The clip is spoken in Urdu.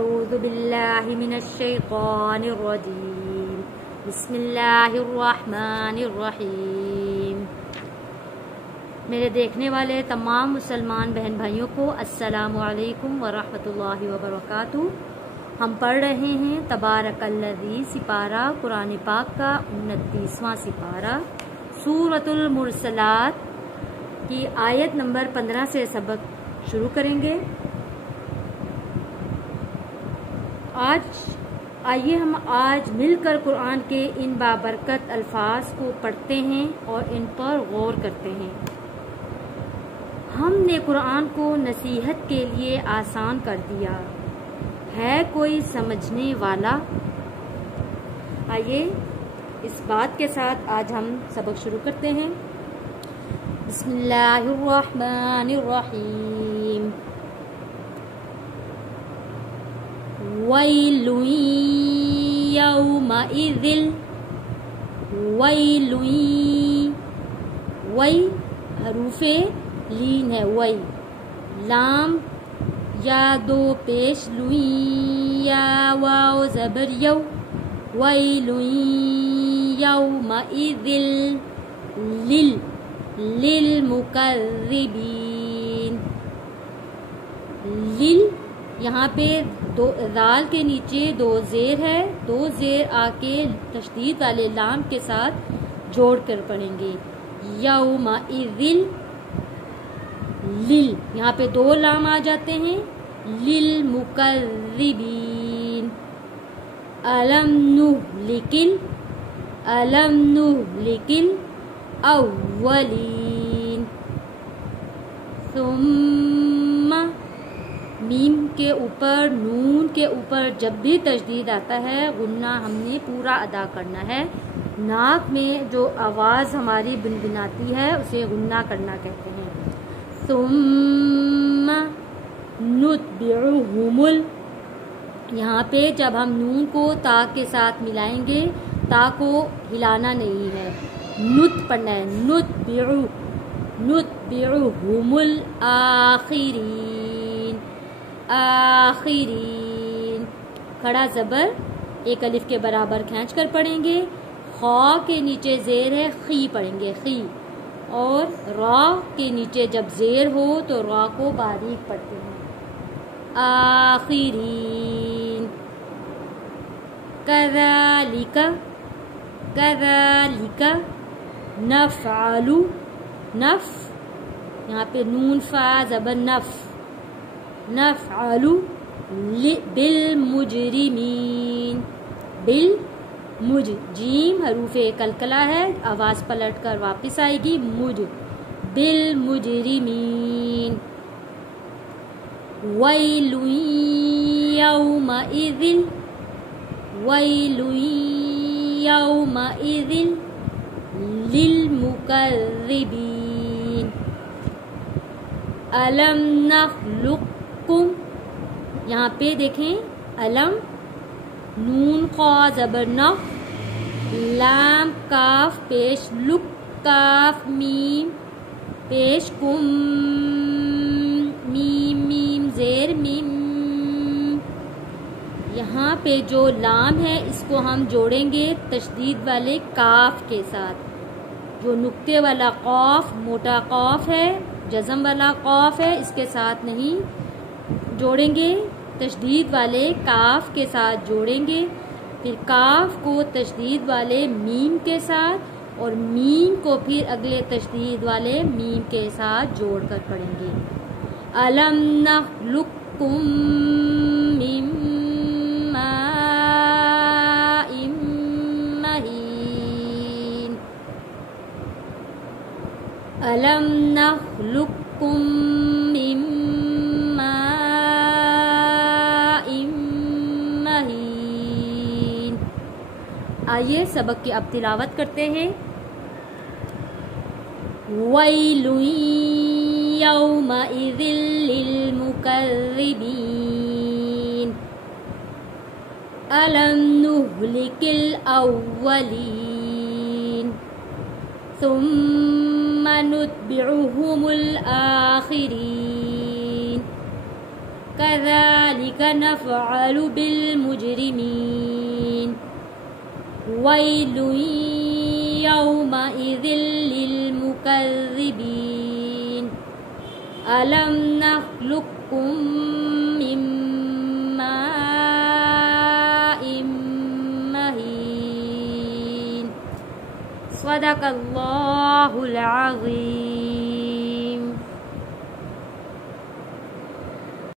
اعوذ باللہ من الشیطان الرجیم بسم اللہ الرحمن الرحیم۔ میرے دیکھنے والے تمام مسلمان بہن بھائیوں کو السلام علیکم ورحمۃ اللہ وبرکاتہ۔ ہم پڑھ رہے ہیں تبارک الذی سپارہ قرآن پاک کا 29واں سپارہ سورۃ المرسلات کی آیت نمبر 15 سے سبق شروع کریں گے۔ آئیے ہم آج مل کر قرآن کے ان بابرکت الفاظ کو پڑھتے ہیں اور ان پر غور کرتے ہیں۔ ہم نے قرآن کو نصیحت کے لیے آسان کر دیا، ہے کوئی سمجھنے والا؟ آئیے اس بات کے ساتھ آج ہم سبق شروع کرتے ہیں۔ بسم اللہ الرحمن الرحیم۔ وَيْلٌ يَوْمَئِذٍ وَيْلٌ وَي حروف لین ہے، وَي لام یا دو پیش لوئیں یا واو زبر یو، وَيْلٌ يَوْمَئِذٍ لِلْمُكَذِّبِينَ۔ لِل یہاں پہ دال کے نیچے دو زیر ہے، دو زیر آ کے تشدید والے لام کے ساتھ جوڑ کر پڑھیں گے۔ یومئذ لل یہاں پہ دو لام آ جاتے ہیں، للمکذبین۔ الم نہلک الاولین۔ ثم میم کے اوپر نون کے اوپر جب بھی تشدید آتا ہے غنہ ہم نے پورا ادا کرنا ہے۔ ناک میں جو آواز ہماری بنبناتی ہے اسے غنہ کرنا کہتے ہیں۔ ثم نتبعہم یہاں پہ جب ہم نون کو تا کے ساتھ ملائیں گے، تا کو ہلانا نہیں ہے، نت پڑھنا ہے، نتبعہم الآخرین۔ آخرین کھڑا زبر ایک الف کے برابر کھینچ کر پڑھیں گے۔ خا کے نیچے زیر ہے، خی پڑھیں گے، خی، اور را کے نیچے جب زیر ہو تو را کو باریک پڑھتے ہیں۔ آخرین۔ کذالک نفعل یہاں پہ نون فا زبر نفعل بالمجرمین۔ جیم حروف کلکلہ ہے، آواز پلٹ کر واپس آئے گی، بالمجرمین۔ ویل یومئذ للمکذبین۔ الم نخلقکم یہاں پہ دیکھیں، الم نون خا زبر نخ، لام کاف پیش لک، کاف میم پیش کم، میم زیر میم۔ یہاں پہ جو لام ہے اس کو ہم جوڑیں گے تشدید والے کاف کے ساتھ۔ جو نقطے والا قاف موٹا قاف ہے، جزم والا قاف ہے، اس کے ساتھ نہیں جوڑیں گے، تشدید والے کاف کے ساتھ جوڑیں گے۔ پھر کاف کو تشدید والے میم کے ساتھ اور میم کو پھر اگلے تشدید والے میم کے ساتھ جوڑ کر پڑھیں گے۔ الم نخلقکم من ماء مہین۔ الم نخلقکم من ماء مہین۔ آئیے سبق کی اب تلاوت کرتے ہیں۔ ویل یومئذ للمکذبین۔ الم نہلک الاولین ثم نتبعہم الآخرین۔ كذلك كذلك نفعل بالمجرمين ويل يومئذ للمكذبين ألم نخلقكم من ماء مهين صدق الله العظيم.